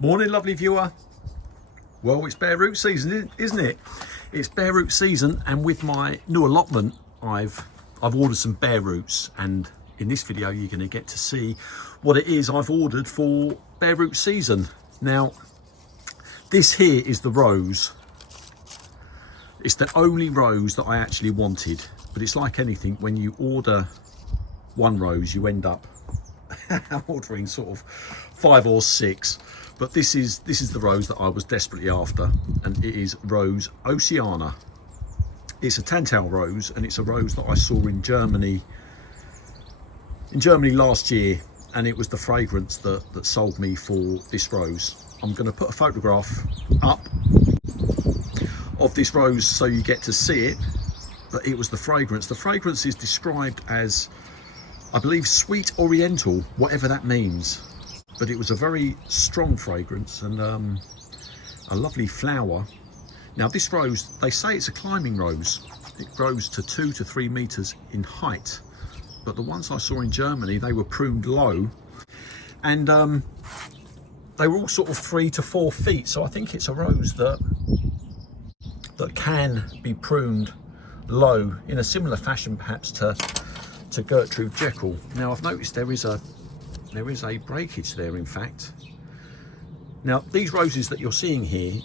Morning, lovely viewer. Well, it's bare root season, isn't it? It's bare root season, and with my new allotment, I've ordered some bare roots, and in this video you're going to get to see what it is I've ordered for bare root season. Now, this here is the rose. It's the only rose that I actually wanted, but it's like anything, when you order one rose, you end up ordering sort of 5 or 6. But this is the rose that I was desperately after, and it is Rose Oceana. It's a Tantau rose, and it's a rose that I saw in Germany last year, and it was the fragrance that sold me for this rose. I'm going to put a photograph up of this rose so you get to see it, but it was the fragrance. The fragrance is described as, I believe, sweet oriental, whatever that means. But it was a very strong fragrance and a lovely flower. Now this rose, they say it's a climbing rose. It grows to 2 to 3 meters in height. But the ones I saw in Germany, they were pruned low, and they were all sort of 3 to 4 feet. So I think it's a rose that can be pruned low in a similar fashion perhaps to Gertrude Jekyll. Now I've noticed there is a breakage there, in fact. Now these roses that you're seeing here,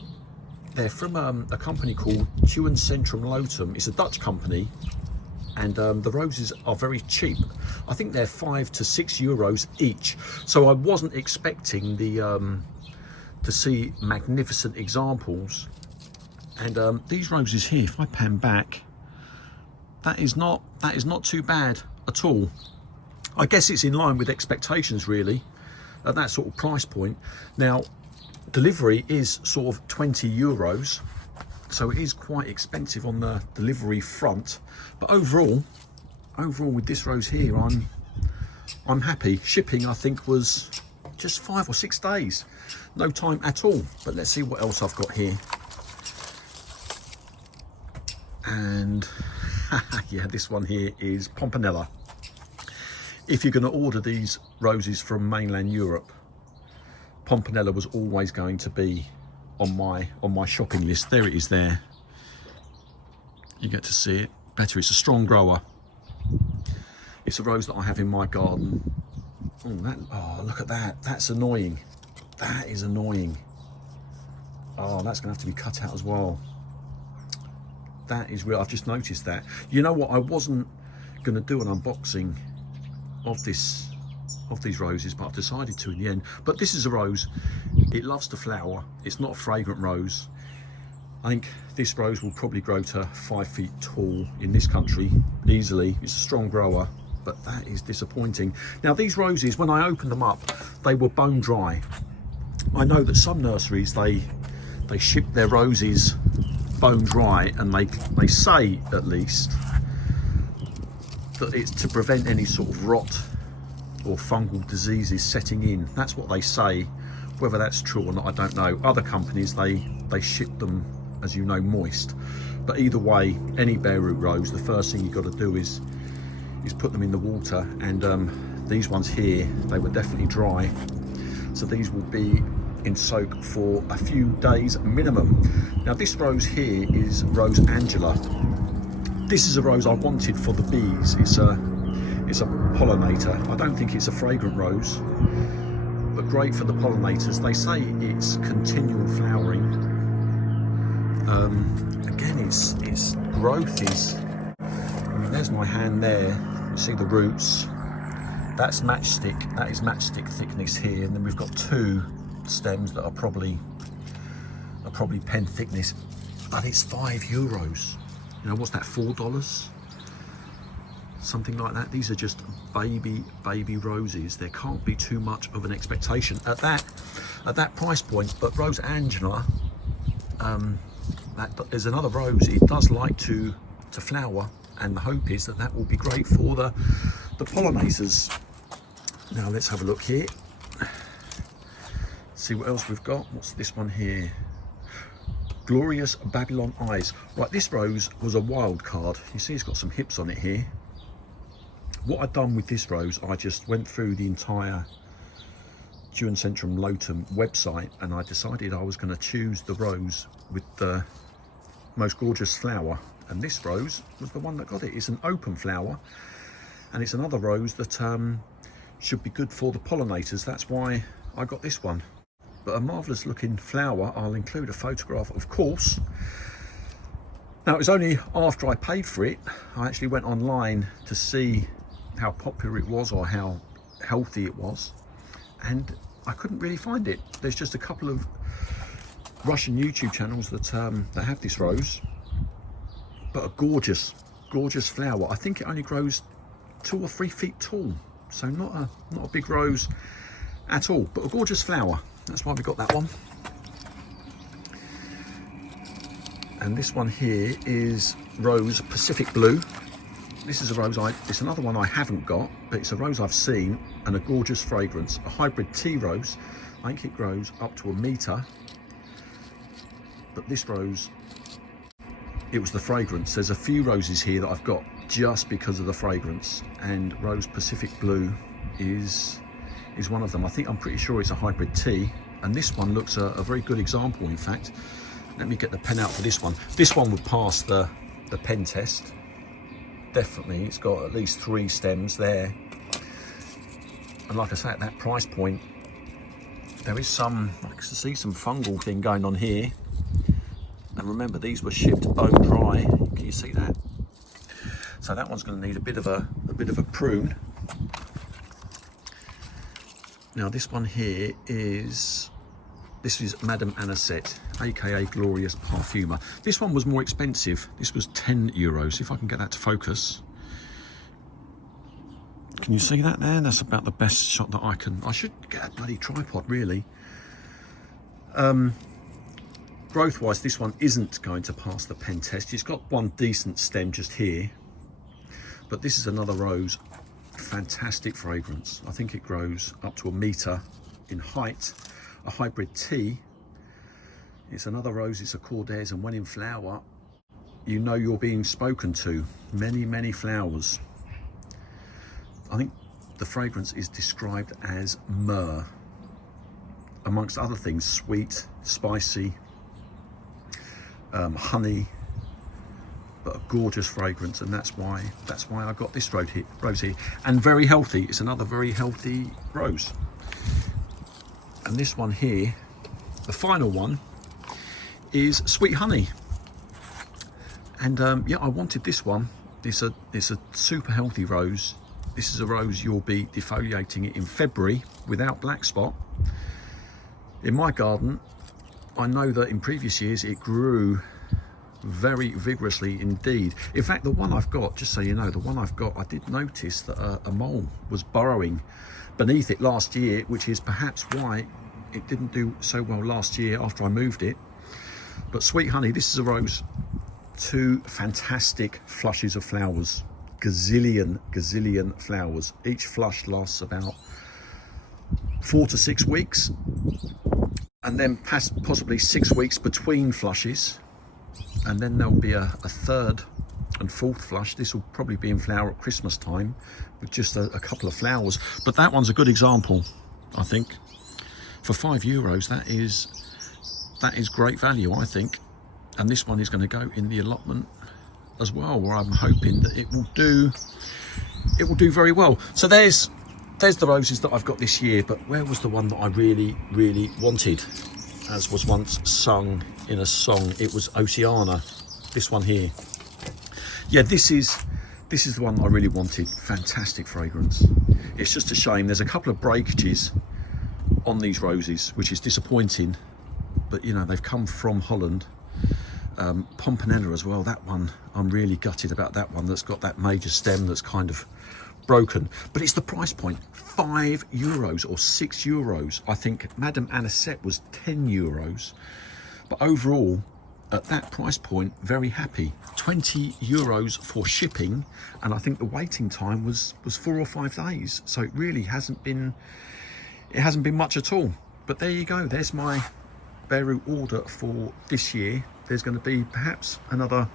they're from a company called Tuiencentrum Lottum. It's a Dutch company, and the roses are very cheap. I think they're 5 to 6 euros each. So I wasn't expecting to see magnificent examples. And these roses here, if I pan back, that is not too bad at all. I guess it's in line with expectations, really, at that sort of price point. Now, delivery is sort of 20 euros, so it is quite expensive on the delivery front. But overall with this rose here, I'm happy. Shipping, I think, was just 5 or 6 days, no time at all. But let's see what else I've got here. And yeah, this one here is Pompanella. If you're going to order these roses from mainland Europe, Pompanella was always going to be on my shopping list. There it is there. You get to see it better. It's a strong grower. It's a rose that I have in my garden. Oh, look at that. That's annoying. That is annoying. Oh, that's going to have to be cut out as well. That is real. I've just noticed that. You know what? I wasn't going to do an unboxing of these roses, but I've decided to in the end. But this is a rose. It loves to flower. It's not a fragrant rose. I think this rose will probably grow to 5 feet tall in this country easily. It's a strong grower, but that is disappointing. Now these roses, when I opened them up, they were bone dry. I know that some nurseries, they ship their roses bone dry, and they say, at least, that it's to prevent any sort of rot or fungal diseases setting in. That's what they say. Whether that's true or not, I don't know. Other companies, they ship them, as you know, moist. But either way, any bare root rose, the first thing you've got to do is put them in the water. And these ones here, they were definitely dry, so these will be in soak for a few days minimum. Now this rose here is Rose Angela. This is a rose I wanted for the bees. It's a pollinator. I don't think it's a fragrant rose, but great for the pollinators. They say it's continual flowering. Again, its growth is, I mean, there's my hand there. You see the roots. That's matchstick. That is matchstick thickness here, and then we've got 2 stems that are probably pen thickness. But it's 5 euros. You know, what's that, $4? Something like that. These are just baby roses. There can't be too much of an expectation at that price point. But Rose Angela, that is another rose. It does like to flower, and the hope is that will be great for the pollinators. Now let's have a look here. See what else we've got. What's this one here? Glorious Babylon Eyes. Right, this rose was a wild card. You see it's got some hips on it here. What I'd done with this rose, I just went through the entire Tuiencentrum Lottum website, and I decided I was going to choose the rose with the most gorgeous flower, and this rose was the one that got it. It's an open flower, and it's another rose that should be good for the pollinators. That's why I got this one. But a marvellous looking flower. I'll include a photograph, of course. Now, it was only after I paid for it, I actually went online to see how popular it was or how healthy it was, and I couldn't really find it. There's just a couple of Russian YouTube channels that have this rose, but a gorgeous flower. I think it only grows 2 or 3 feet tall, so not a big rose at all, but a gorgeous flower. That's why we got that one. And this one here is Rose Pacific Blue. This is a rose it's another one I haven't got, but it's a rose I've seen, and a gorgeous fragrance. A hybrid tea rose. I think it grows up to 1 meter. But this rose, it was the fragrance. There's a few roses here that I've got just because of the fragrance, and Rose Pacific Blue is one of them. I'm pretty sure it's a hybrid tea, and this one looks a very good example. In fact, let me get the pen out for this one. This one would pass the pen test. Definitely, it's got at least 3 stems there. And like I say, at that price point, there is I can see some fungal thing going on here. And remember, these were shipped bone dry. Can you see that? So that one's going to need a bit of a prune. Now this one here is Madame Anisette, aka Glorious Parfumer. This one was more expensive. This was €10. If I can get that to focus. Can you see that there? That's about the best shot that I can. I should get a bloody tripod, really. Growth-wise, this one isn't going to pass the pen test. It's got one decent stem just here. But this is another rose. Fantastic fragrance. I think it grows up to 1 meter in height. A hybrid tea. It's another rose. It's a Kordes, and when in flower, you know you're being spoken to. Many flowers. I think the fragrance is described as myrrh, amongst other things. Sweet, spicy, honey, but a gorgeous fragrance, and that's why I got this rose here. And very healthy. It's another very healthy rose. And this one here, the final one, is Sweet Honey. And yeah, I wanted this one. It's a super healthy rose. This is a rose you'll be defoliating it in February without black spot. In my garden, I know that in previous years it grew very vigorously indeed. In fact, the one I've got, just so you know, the one I've got, I did notice that a mole was burrowing beneath it last year, which is perhaps why it didn't do so well last year after I moved it. But Sweet Honey, this is a rose, 2 fantastic flushes of flowers, gazillion flowers. Each flush lasts about 4 to 6 weeks, and then possibly 6 weeks between flushes, and then there'll be a 3rd and 4th flush. This will probably be in flower at Christmas time with just a couple of flowers. But that one's a good example, I think. For €5, that is great value, I think. And this one is going to go in the allotment as well, where I'm hoping that it will do very well. So there's the roses that I've got this year. But where was the one that I really wanted? As was once sung in a song, it was Oceana. This one here. Yeah, this is the one I really wanted. Fantastic fragrance. It's just a shame there's a couple of breakages on these roses, which is disappointing, but you know, they've come from Holland. Pompanella as well, that one, I'm really gutted about that one. That's got that major stem that's kind of broken, but it's the price point, €5 or €6. I think Madame Anisette was €10, but overall at that price point, very happy. €20 for shipping, and I think the waiting time was 4 or 5 days, so it really hasn't been much at all. But there you go, there's my Beru order for this year. There's going to be perhaps another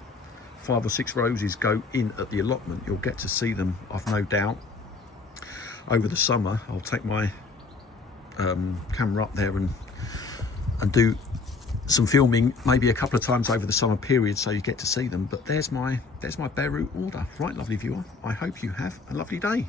5 or 6 roses go in at the allotment. You'll get to see them, I've no doubt, over the summer. I'll take my camera up there and do some filming maybe a couple of times over the summer period so you get to see them. But there's my bare root order. Right, lovely viewer, I hope you have a lovely day.